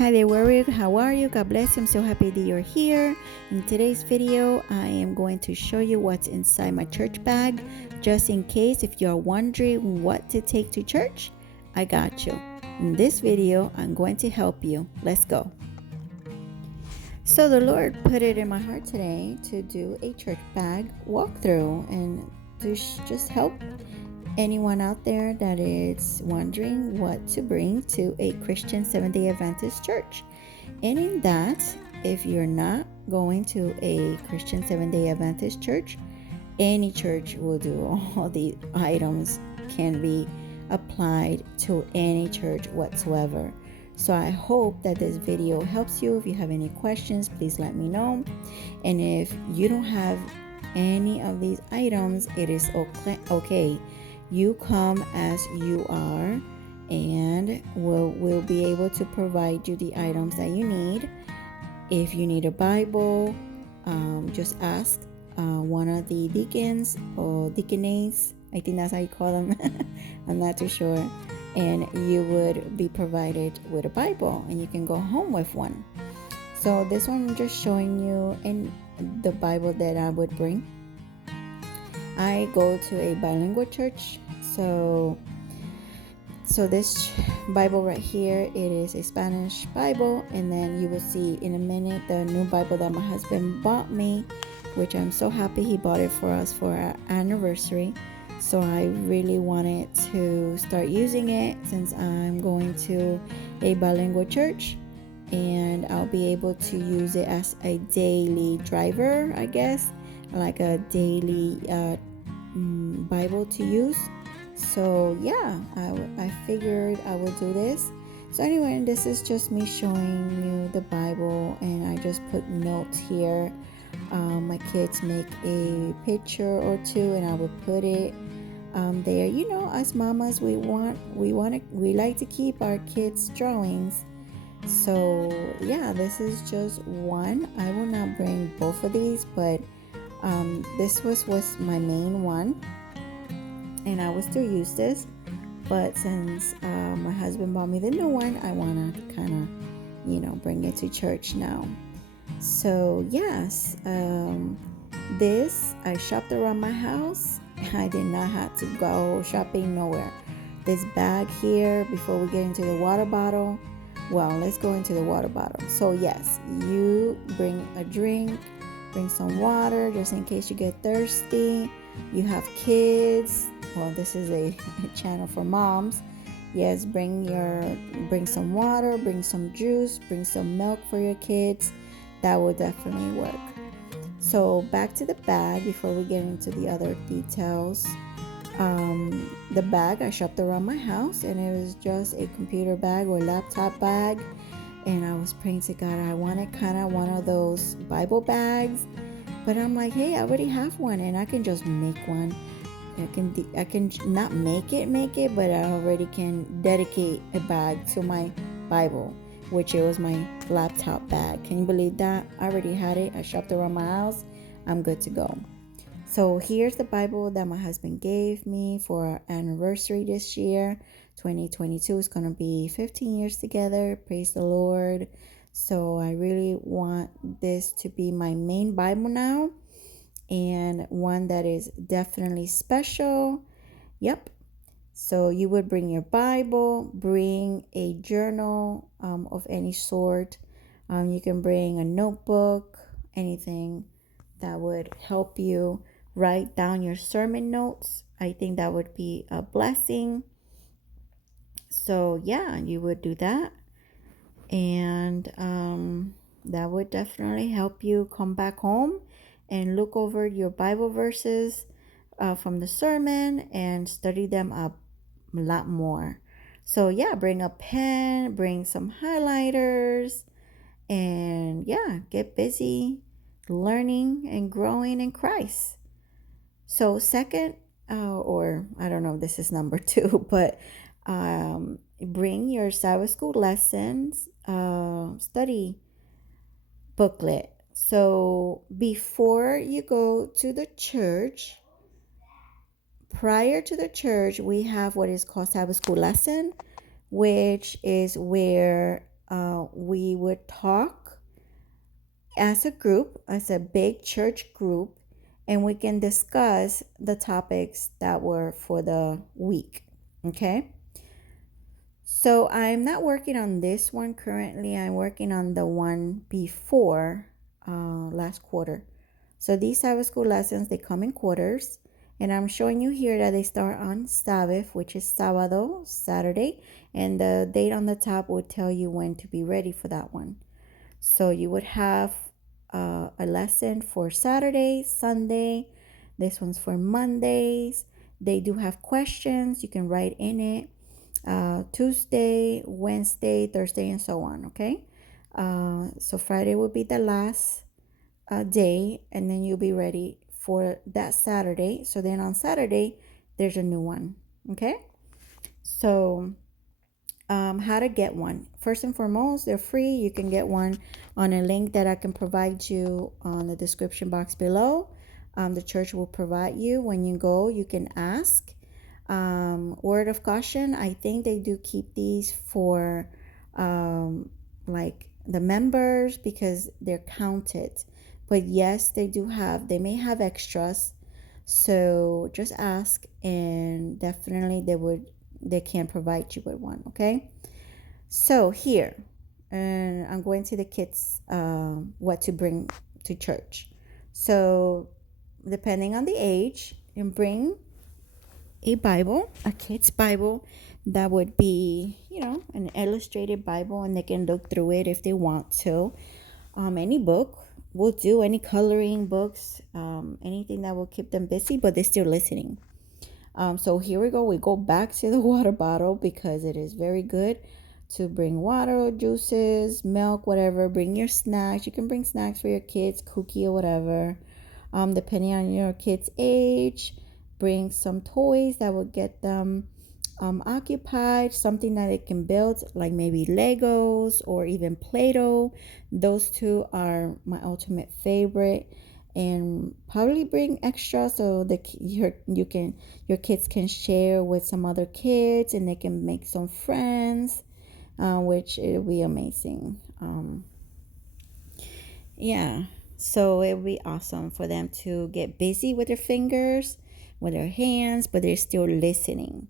Hi there, warrior. How are you? God bless you. I'm so happy that you're here. In today's video, I am going to show you what's inside my church bag. Just in case if you're wondering what to take to church, I got you. In this video, I'm going to help you. Let's go. So the Lord put it in my heart today to do a church bag walkthrough and to just help anyone out there that is wondering what to bring to a Christian Seventh-day Adventist church. And in that, if you're not going to a Christian Seventh-day Adventist church, any church will do. All the items can be applied to any church whatsoever. So I hope that this video helps you. If you have any questions, please let me know. And if you don't have any of these items, it is okay. You come as you are, and we'll be able to provide you the items that you need. If you need a Bible, just ask one of the deacons or deaconess. I think that's how you call them. I'm not too sure. And you would be provided with a Bible, and you can go home with one. So this one I'm just showing you in the Bible that I would bring. I go to a bilingual church, so this Bible right here, it is a Spanish Bible, and then you will see in a minute the new Bible that my husband bought me, which I'm so happy he bought it for us for our anniversary. So I really wanted to start using it since I'm going to a bilingual church, and I'll be able to use it as a daily driver, I guess, like a daily Bible to use. So yeah, I figured I would do this. So anyway, this is just me showing you the Bible, and I just put notes here. My kids make a picture or two, and I would put it there. You know, as mamas, we like to keep our kids' drawings. So yeah, this is just one. I will not bring both of these, but this was my main one, and I will still use this. But since my husband bought me the new one, I want to kind of, bring it to church now. So yes, this I shopped around my house. I did not have to go shopping nowhere. This bag here, before we get into the water bottle. Well, let's go into the water bottle. So yes, you bring a drink. Bring some water just in case you get thirsty. You have kids. Well, this is a channel for moms. Yes, bring some water, bring some juice, bring some milk for your kids. That will definitely work. So back to the bag before we get into the other details. The bag I shopped around my house, and it was just a computer bag or laptop bag. And I was praying to God, I wanted kind of one of those Bible bags, but I'm like, hey, I already have one, and I can just make one. I can not make it, but I already can dedicate a bag to my Bible, which it was my laptop bag. Can you believe that? I already had it. I shopped around my house. I'm good to go. So here's the Bible that my husband gave me for our anniversary this year. 2022 is going to be 15 years together. Praise the Lord. So I really want this to be my main Bible now, and one that is definitely special. Yep. So you would bring your Bible, bring a journal of any sort. You can bring a notebook, anything that would help you write down your sermon notes. I think that would be a blessing. So yeah, you would do that, and that would definitely help you come back home and look over your Bible verses from the sermon and study them up a lot more. So yeah, bring a pen, bring some highlighters, and yeah, get busy learning and growing in Christ. So second, or I don't know if this is number 2, but bring your Sabbath School Lessons study booklet. So before you go to the church, prior to the church, we have what is called Sabbath School Lesson, which is where we would talk as a group, as a big church group, and we can discuss the topics that were for the week. Okay. So I'm not working on this one currently. I'm working on the one before last quarter. So these Sabbath school lessons, they come in quarters. And I'm showing you here that they start on Sabbath, which is Sábado, Saturday. And the date on the top will tell you when to be ready for that one. So you would have a lesson for Saturday, Sunday. This one's for Mondays. They do have questions. You can write in it. Tuesday, Wednesday, Thursday, and so on. Okay. So Friday will be the last day, and then you'll be ready for that Saturday. So then on Saturday, there's a new one. Okay. So how to get one. First and foremost, they're free. You can get one on a link that I can provide you on the description box below. The church will provide you. When you go, you can ask. Word of caution, I think they do keep these for like the members because they're counted. But yes, they may have extras. So just ask, and definitely they can provide you with one. Okay. So here, and I'm going to the kids, what to bring to church. So depending on the age, you can bring a Bible, a kid's Bible. That would be, an illustrated Bible, and they can look through it if they want to. Any book will do, any coloring books, anything that will keep them busy, but they're still listening. So here we go. We go back to the water bottle because it is very good to bring water, juices, milk, whatever. Bring your snacks. You can bring snacks for your kids, cookie or whatever. Depending on your kid's age, bring some toys that will get them occupied, something that they can build, like maybe Legos or even Play-Doh. Those two are my ultimate favorite. And probably bring extra so your kids can share with some other kids, and they can make some friends, which it'll be amazing. Yeah, so it'll be awesome for them to get busy with their fingers, with their hands, but they're still listening.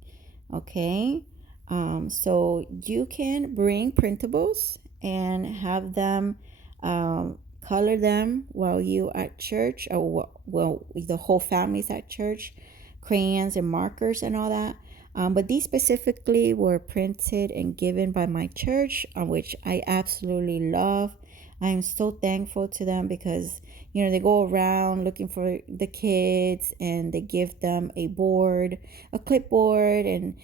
Okay. So you can bring printables and have them color them while you at church, or well, the whole family's at church, crayons and markers and all that. But these specifically were printed and given by my church, which I absolutely love. I am so thankful to them because, they go around looking for the kids, and they give them a clipboard, and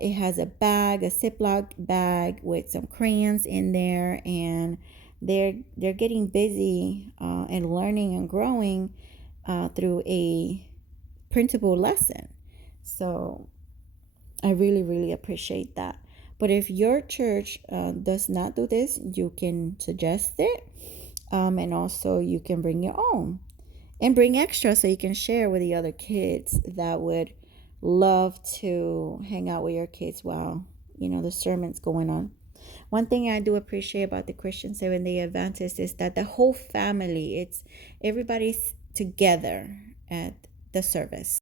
it has a Ziploc bag with some crayons in there, and they're getting busy and learning and growing through a printable lesson. So I really, really appreciate that. But if your church does not do this, you can suggest it. And also you can bring your own and bring extra so you can share with the other kids that would love to hang out with your kids while, the sermon's going on. One thing I do appreciate about the Christian Seventh-day Adventists is that the whole family, everybody's together at the service.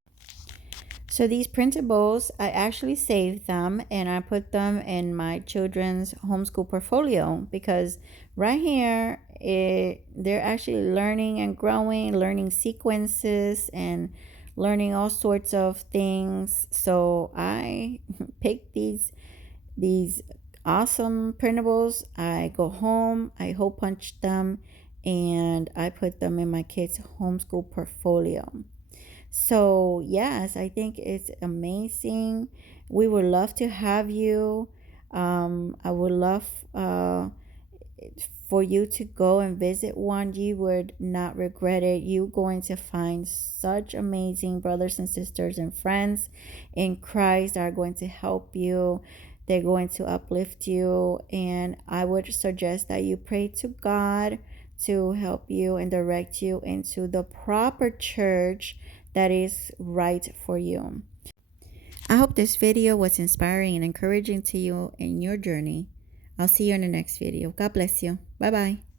So these printables, I actually saved them and I put them in my children's homeschool portfolio because right here, they're actually learning and growing, learning sequences and learning all sorts of things. So I picked these awesome printables. I go home, I hole punch them, and I put them in my kids' homeschool portfolio. So, yes, I think it's amazing. We would love to have you. I would love for you to go and visit one. You would not regret it. You're going to find such amazing brothers and sisters and friends in Christ that are going to help you. They're going to uplift you. And I would suggest that you pray to God to help you and direct you into the proper church that is right for you. I hope this video was inspiring and encouraging to you in your journey. I'll see you in the next video. God bless you. Bye bye.